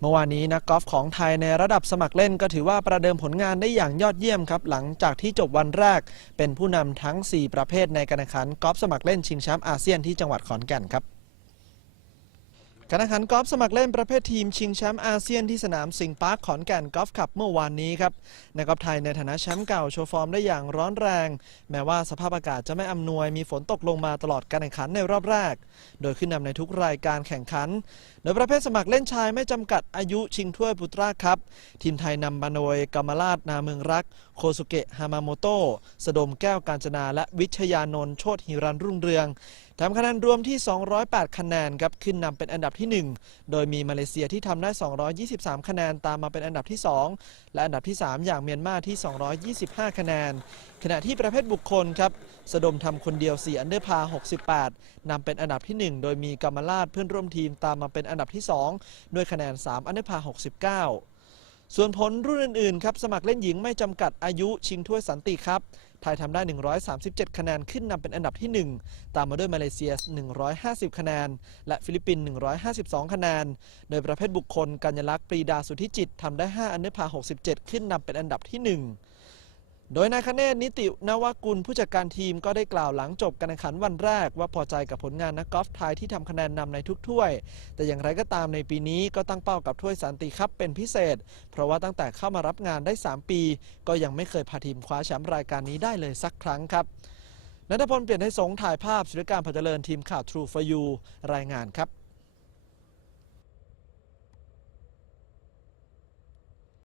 เมื่อวานนี้นักกอล์ฟของไทยในระดับสมัครเล่นก็ถือว่าประเดิมผลงานได้อย่างยอดเยี่ยมครับ หลังจากที่จบวันแรก เป็นผู้นำทั้ง 4 ประเภทในการแข่งขันกอล์ฟสมัครเล่นชิงแชมป์อาเซียนที่จังหวัดขอนแก่นครับ การแข่งขันกอล์ฟสมัครเล่นประเภททีมชิงแชมป์อาเซียนที่สนามสิงห์ปาร์คขอนแก่นกอล์ฟคลับเมื่อวานนี้ครับนักกอล์ฟไทยในฐานะแชมป์เก่าโชว์ฟอร์มได้อย่างร้อนแรง แม้ว่าสภาพอากาศจะไม่อำนวยมีฝนตกลงมาตลอดการแข่งขันในรอบแรก โดยขึ้นนำในทุกรายการแข่งขัน โดยประเภทสมัครเล่นชายไม่จำกัดอายุชิงถ้วยปุตราครับ ทีมไทยนำมาโดยกามราชนาเมืองรัก โคสุเกะฮามาโมโตะสดมแก้วกาญจนาและวิชยานนท์โชติหิรันรุ่งเรือง ทำคะแนนรวมที่ 208 คะแนนครับขึ้นนำเป็นอันดับที่ 1 โดยมีมาเลเซียที่ทำได้ 223 คะแนนตามมาเป็นอันดับที่ 2 และอันดับที่ 3 อย่างเมียนมาที่ 225 คะแนน ขณะที่ประเภทบุคคลครับสดมทำคนเดียว 4 อันเดอร์พา 68นำเป็นอันดับที่ 1 โดยมีกำมลาดเพื่อนร่วมทีมตามมาเป็นอันดับที่ 2 ด้วยคะแนน 3 อันเดอร์พา 69 ส่วนผลรุ่นอื่นๆครับสมัครเล่นหญิงไม่จำกัดอายุชิงถ้วยสันติครับไทยทำได้ 137 คะแนนขึ้นนำเป็นอันดับที่ 1 ตามมาด้วยมาเลเซีย 150 คะแนน และฟิลิปปินส์152 คะแนน โดยประเภทบุคคลกัญญลักษณ์ปรีดาสุทธิจิตทำได้ 5 อันเดอร์พา67 ขึ้นนำเป็นอันดับที่ 1 โดยนายคเนศนิตินวกุลผู้จัดการทีมก็ได้กล่าวหลังจบการแข่งขันวันแรก ว่าพอใจกับผลงานนักกอล์ฟไทยที่ทำคะแนนนำในทุกถ้วย แต่อย่างไรก็ตามในปีนี้ก็ตั้งเป้ากับถ้วยสันติคับเป็นพิเศษ เพราะว่าตั้งแต่เข้ามารับงานได้ 3 ปี ก็ยังไม่เคยพาทีมคว้าแชมป์รายการนี้ได้เลยสักครั้งครับนัทพลเปลี่ยนให้สงถ่ายภาพสุริการพเจริญทีมข่าว True for You รายงานครับ